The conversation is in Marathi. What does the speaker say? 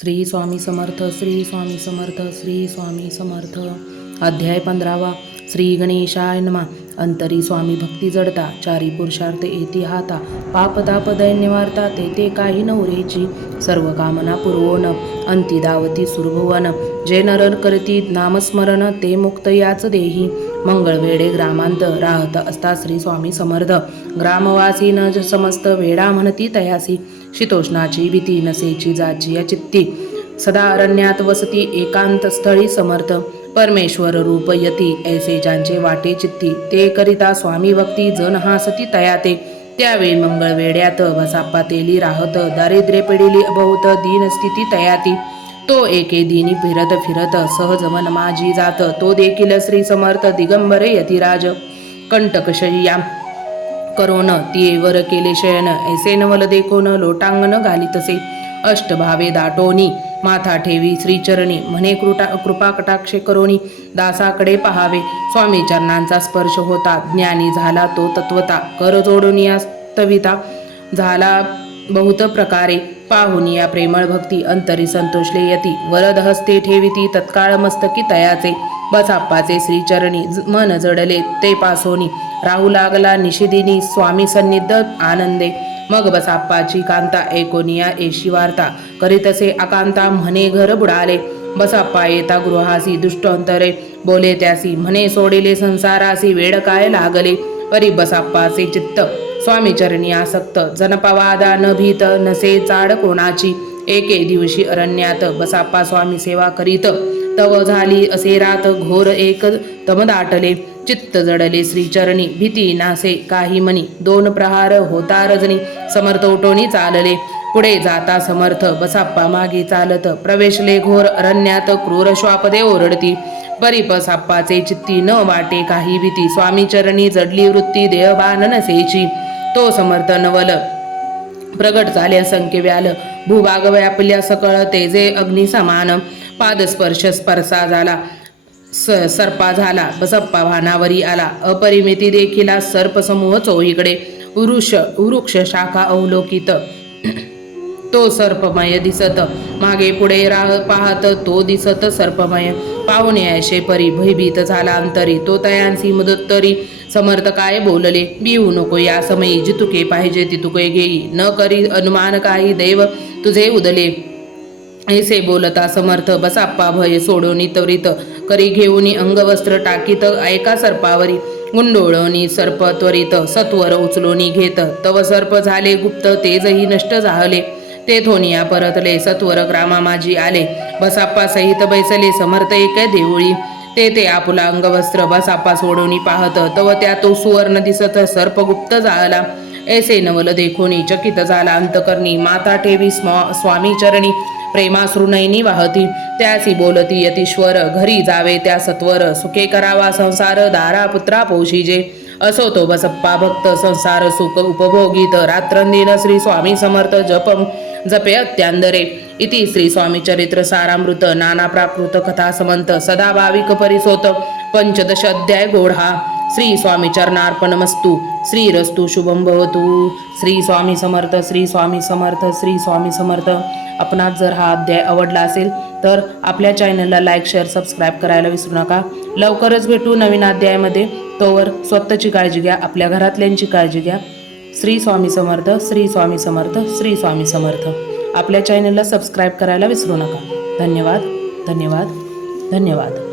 श्री स्वामी समर्थ, श्री स्वामी समर्थ, श्री स्वामी समर्थ. अध्याय 15. श्री गणेशाय नमः. अंतरी स्वामी भक्ती जडता, चारी पुरुषार्थ येती हाता, पाप ताप दैन्य वार्ता, ते काही नवरेची, सर्व कामना पुरवोन, अंती दावती सुरभुवन, जे नर करती नामस्मरण, ते मुक्त याच देही. मंगळवेढे ग्रामांत राहत असता श्री स्वामी समर्थ, ग्रामवासी न समस्त वेडा म्हणती तयासी, शीतोष्णाची भीती नसेची जाची या चित्ती, सदा अरण्यात वसती एकांत स्थळी समर्थ, परमेश्वर रूप यती ऐसे ज्यांचे वाटे चित्ती, ते करिता स्वामी भक्ती जन हासती तयाते. त्यावेळी मंगळवेड्यात बसाप्पा तेली राहत, दारिद्र्य पिडिली बहुत दीन स्थिती तयाती. तो एके दिनी फिरत फिरत सहज मन माझी जात, तो देखील श्री समर्थ दिगंबर यतिराज, कंटकशय्या करोन तियेवर केले शयन, ऐसे नवल देखोन लोटांगण घालितसे, अष्टभावे दाटोनी माथा ठेवी श्रीचरणी, म्हणे कृपा कटाक्षे करोनी दासाकडे पहावे. स्वामी चरणांचा स्पर्श होता, ज्ञानी झाला तो तत्वता, कर जोडून या तविता झाला बहुत प्रकारे, पाहुन या प्रेमळ भक्ती अंतरी संतोषले यती, वरद हस्ते ठेविती तत्काळ मस्तकी तयाचे. बसाप्पाचे श्रीचरणी मन जडले ते पासोनी, राहू लागला निशिदिनी स्वामी सन्निध आनंदे. मग बसाप्पाची कांता एकोनिया एशी वार्ता, करीतसे आकांता म्हणे घर बुडाले. बसाप्पा येता गृहासी दुष्ट अंतरे बोले त्यासी, म्हणे सोडिले संसारासी वेड काय लागले. परी बसाप्पाचे चित्त स्वामी चरणी आसक्त, जनपवादा न भीत नसे चाड कोणाची. एके दिवशी अरण्यात बसाप्पा स्वामी सेवा करीत, तव झाली असे रात घोर एक तम दाटले. चित्त जडले श्रीचरणी भीती नासे काही मनी, दोन प्रहार होता रजनी, समर्थ उठोनी चालले. पुढे जाता समर्थ बसाप्पा मागे चालत, प्रवेशले घोर अरण्यात क्रूर श्वापदे ओरडती. परी बसाप्पाचे चित्ती न वाटे काही भीती, स्वामी चरणी जडली वृत्ती देहभान नसेची. तो समर्थ नवल प्रगट झाले असंख्य व्याल, भूभाग व्यापल्या सकळ तेजे अग्नी समान, पादस्पर्श स्पर्शा झाला सर्पा झाला, बसप्पा भानावरी आला. अपरिमिती देखिला सर्प समूह चोहीकडे, वृक्ष शाखा अवलोकित, तो सर्पमय दिसत, मागे पुढे पाहत तो दिसत सर्पमय. पाहुणे ऐशे परी भयभीत झाला अंतरी, तो तयांसी मुदत्तरी. समर्थ काय बोलले, बिहू नको या समयी, जितुके पाहिजे तितुके घेई, न करी अनुमान काही दैव तुझे उदले. ऐसे बोलता समर्थ बसाप्पा भय सोडोनी त्वरित, करी घेऊनी अंगवस्त्र टाकीत एका सर्पावरी, गुंडोळणी सर्प त्वरित सत्वर उचलोनी घेत, तव सर्प झाले गुप्त तेजही नष्ट झाले. ते थोनिया परतले सत्वर ग्रामा माझी आले, बसाप्पा सहित बैसले समर्थ एक देऊळी. ते आपुला अंगवस्त्र बसाप्पा सोडोनी पाहत, तव त्या तो सुवर्ण दिसत सर्प गुप्त झाला. ऐसे नवल देखोनी चकित झाला अंतकरणी, माता ठेवी स्वामी चरणी प्रेमाश्रुनयनी वाहती. त्यासी बोलती यतीश्वर, घरी जावे त्या सत्वर, सुखे करावा संसार दारा पुत्रा पोषिजे. असो तो बसप्पा भक्त संसार सुख उपभोगीत, रात्रंदिन श्री स्वामी समर्थ जपे अत्यांदरे. इति श्री स्वामी चरित्र सारामृत नाना प्राकृत कथा समंत, सदा भाविक परिसोत 15 अध्याय गोढा. श्री स्वामी चरणार्पणमस्तु. श्रीरस्तु शुभम भवतु. श्री स्वामी समर्थ, श्री स्वामी समर्थ, श्री स्वामी समर्थ. आपणास जर हा अध्याय आवडला असेल तर आपल्या चॅनलला लाईक शेअर सबस्क्राईब करायला विसरू नका. लवकरच भेटू नवीन अध्यायामध्ये. तोवर स्वतःची काळजी घ्या, आपल्या घरातल्यांची काळजी घ्या. श्री स्वामी समर्थ, श्री स्वामी समर्थ, श्री स्वामी समर्थ. आपल्या चॅनलला सबस्क्राईब करायला विसरू नका. धन्यवाद, धन्यवाद, धन्यवाद.